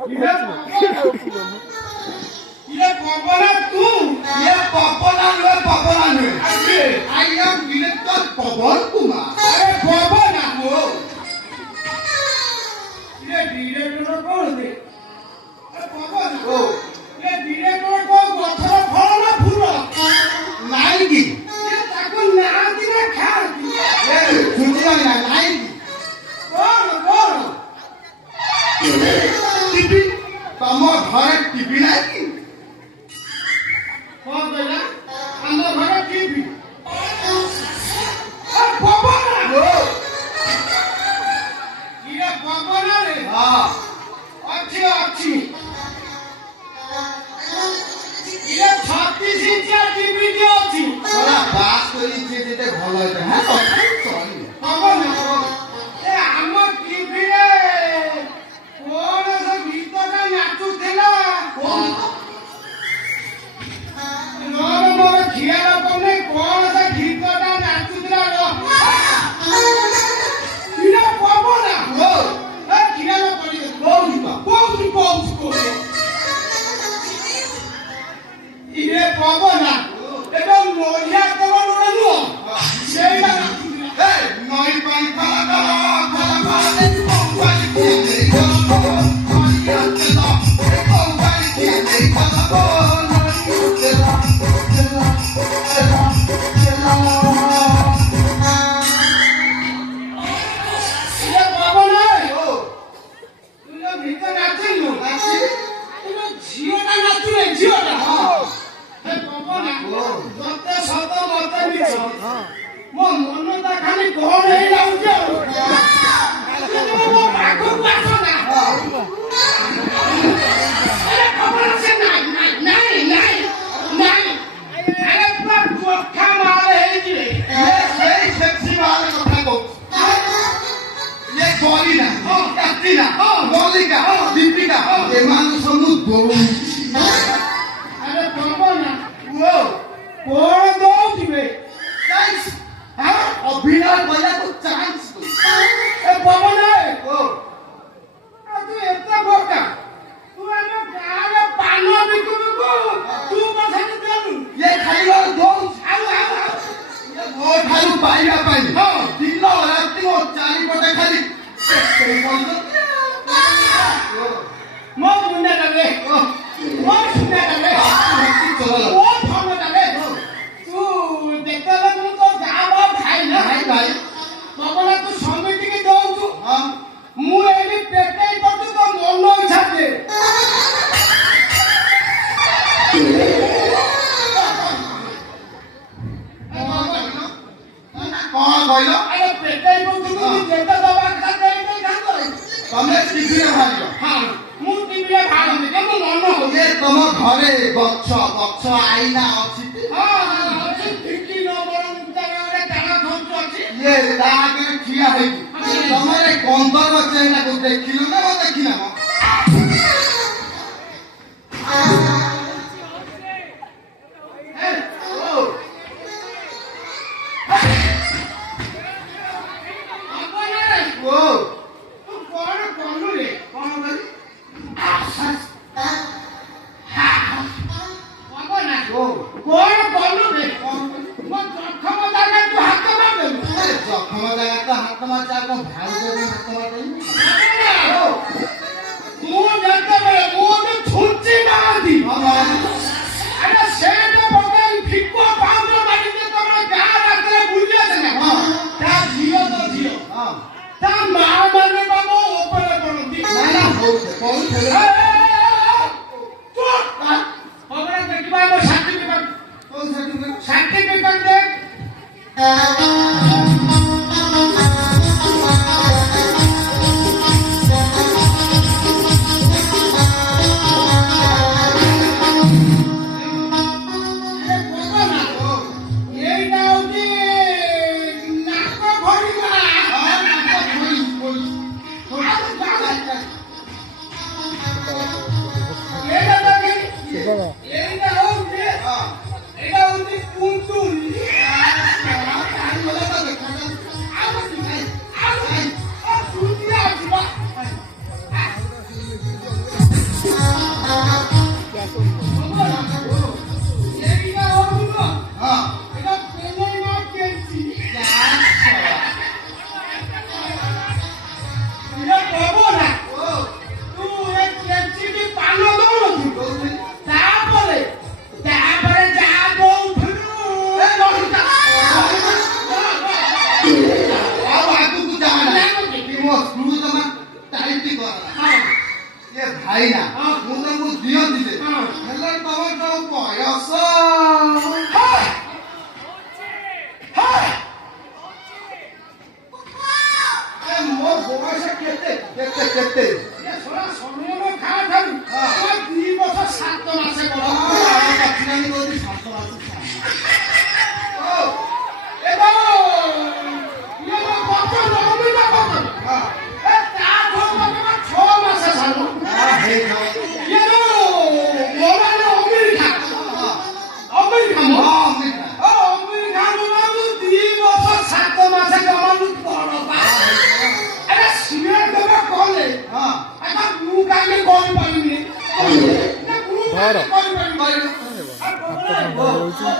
ये पपना तू ये पपना नुहे आई एम डिरेक्टर पवन कुमार अरे पपना वो ये डिरेक्टर कौन दे अरे पपना ओ ये डिरेक्टर को गथर फल ना फूल नाई की ये ताको ना दिना खा ए सुनियो ना नाई की कौन टीवी तम घर टीवी नाई की कौन कहला हम घर टीवी अरे पपना ओ ये पपना रे हां अच्छी ये 36 इंचिया टीवी जे अछि थोड़ा बात करी छे जेते भलो है हां तो सॉरी पपना ए हम टीवी रे कोन से गीतटा नाचुथिला मोर खियाला कोने कोन से गीतटा नाचुथिला इला पपना ओ ए खियाला पड़ी बहुत इरे पपना एटा मोलिया केवल नु सेटा ए नई पाई खाला दे मोबाइल के दे खालिया के ला मोबाइल के दे खाला चला ये पपना ओ तुले भीतर नाचिलु नाची तुले झियोटा नाचुले झियोटा हां हे पपना ओ मते सत मते मिछ मो मनटा खाली कोन हेई लाउछ मो पाखु पाछना अरे पपना से नहीं अरे पूरा चोखा मार हेई जे ये सही सेक्सी वाला कथा को ये गौरी ना कैटरीना मौलिका दीपिका ये मान समूह दो अरे पपना वो कोन दौथिबे चांस हां अभिनय भैया को चांस दो ए पपना ओ तू एता बोका तू आने गाले पानो बिकु तू पछाने देलु ये खाइलो दो आउ ये वो ठारू पाइबा पाइ हां दिन राति ओ चारि पटे खाली पेट बंद मो मुंडा करे मो सुना करे चलो ओ फोन करे तू देखले तू तो जाबा भाई ना भाई भाई पपना तू समिति के दऊ तू हां मु एली पेटाई पटू तो मन इच्छा दे कौन कहलो अरे पेटाई पटू तू जेता दबा खा दे नहीं खातो तमे टीवी रे भाइलो हां मु टीवी रे भाग दे मु मन हो ये तम घरे गच्छ आईना अछि हां अच्छी ठिकी न बरम तारे टाना थंच अछि ये दागे खिया है तमरे गंधर्व चेहरा को देखिलो ना वो देखिना ओ अपना रे ओ तू कोन कोनु रे कौन करी अपना ओ कोन कोनु रे कौन करी मो जखम दागे तू हाथ मार दे अरे जखम लगा तो हाथ में चाको भाई दे हाथ में दे ओ मु जानते बे मु तो छुच्ची मारदी हां अरे सेट बगल फिक्को पाउडर मारी दे तमे गा राते बुझिया दे ना हां ता जियो तो जियो हां ता मां मारने बाबू ऊपर पड़ती ना ना कौन खेले तो पगड़ा देखबा मो सर्टिफिकेट कौन सर्टिफिकेट सर्टिफिकेट दे ଏ ଭାଇନା ହଁ। ମୁଁ ତାଙ୍କୁ ଦିଅନ୍ତି ଯେ ହଁ। ହେଲେ ତମର ଯୋଉ ବୟସ ହାଏ! ହାଏ! ଏ ମୋ ବୟସ କେତେ କେତେ କେତେ ଏ ଶଳା ସମୟ ଖାଆ ଠାରୁ ହଁ। ତମେ 2 ବର୍ଷ 7 ମାସେ ବଡ। ଦକ୍ଷିଣାଣି କହୁଛି 7 ମାସ ଓ, ଏ ବୋ, ଇଏ ମୋ ଗଛ ଜମିଟା କଣ? ହଁ ଏ ତାଠୁ ତମେ 6 ମାସେ ସାନ। ହେଇଯାଉ ଇଏ ଯୋ ମୋବାଇଲ ଅମେରିକା ଅମେରିକା ମୋ ଅମିତା ଅମେରିକା ନୁ 2 ବର୍ଷ 7 ମାସେ ଜମାରୁ ବଡ ପା। ଆରେ ସିଏ ତମେ କଲେ ହଁ ଆଚ୍ଛା ମୁଁ କାହିଁକି କରିପାରିବିନି? ନା ମୁଁ କାହିଁକି କରିପାରିବିନି? କରିବୁ ଆଉ ତମେ